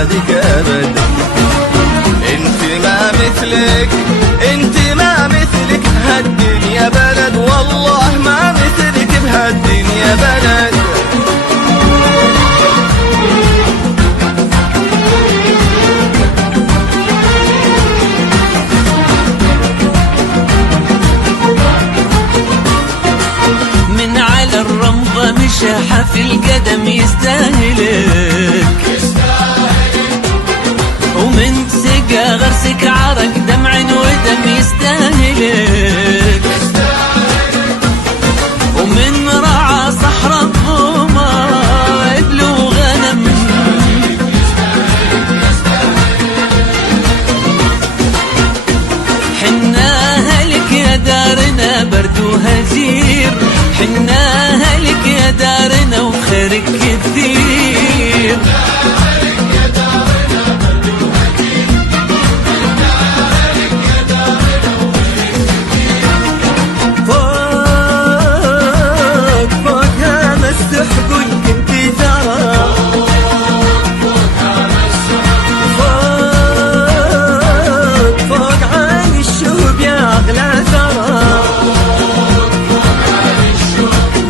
حسادك أبد. انت ما مثلك، انت ما مثلك هالدنيا بلد، والله ما مثلك بهالدنيا بلد. من على الرمضة مشى حافي القدم يستاهلك، ومن سقى غرسك عرق دمع ودم يستاهلك، ومن رعى صحراء الظما إبل وغنم حناها لك يا دارنا برد وهجير، حناها لك يا دارنا وخيرك كثير.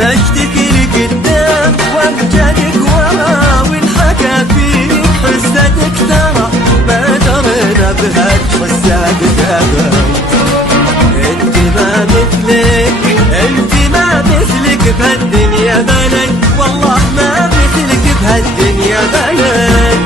بشتكي لقدام وامجدك ورا، وانحكى فيك حسادك ترى ما درينا بهالحسادك أبد. انت ما مثلك، انت ما مثلك بهالدنيا بلد، والله ما مثلك بهالدنيا بلد.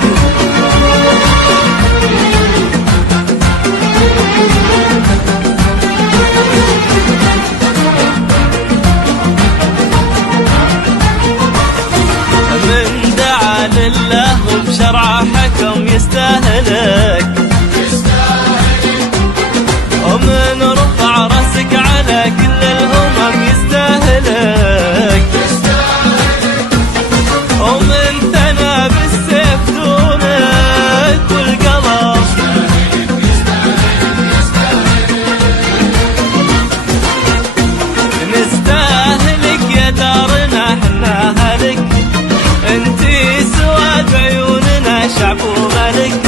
من دعا لله وبشرع حكم يستاهلك، ومن رفع راسك على كل الأمم يستاهلك، ومن ثنى بالسيف دونك والقلم نستاهلك يا دارنا حناها لك، انتي سواد عيوننا شعب وملك.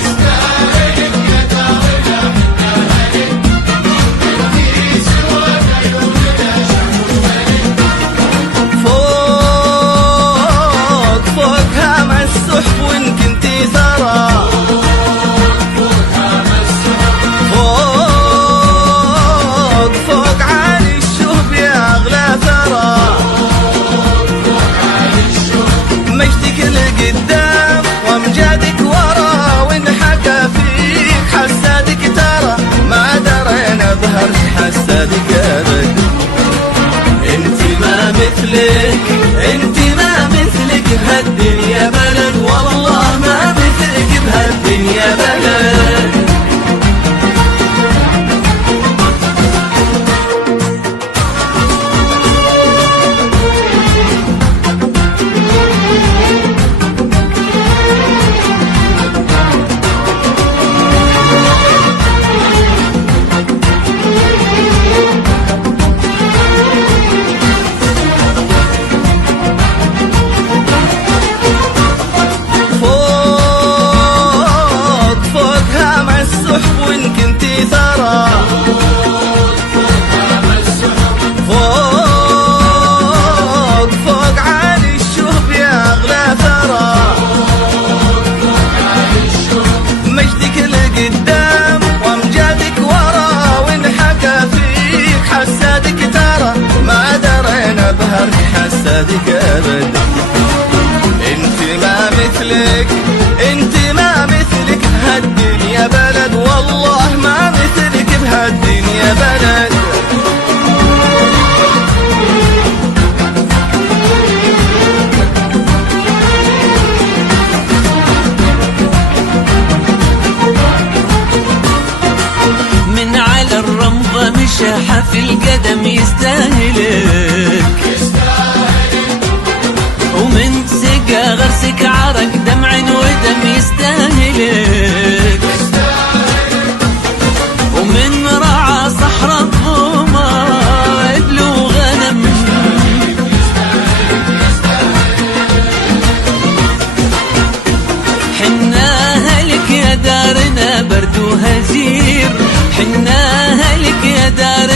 نستاهلك يا دارنا حناها لك، انتي سواد عيوننا شعب وملك. فوق فوق هام السحب وان كنتي ثرى، فوق فوق عالي الشهب يا اغلى ثرى. مجدك لقدام وامجادك ورا، وانحكى فيك حسادك ترى ما درينا ظهر حسادك أبد. انت ما مثلك، انت ما مثلك بهالدنيا بلد، والله ما مثلك بهالدنيا بلد. حسادك أبد. انت ما مثلك، انت ما مثلك بهالدنيا بلد، والله ما مثلك بهالدنيا بلد. من على الرمضة مشى حافي القدم يستاهلك، ومن سقى غرسك عرق دمع ودم يستاهلك، ومن رعى صحراء الظما إبل وغنم حنا لك يا دار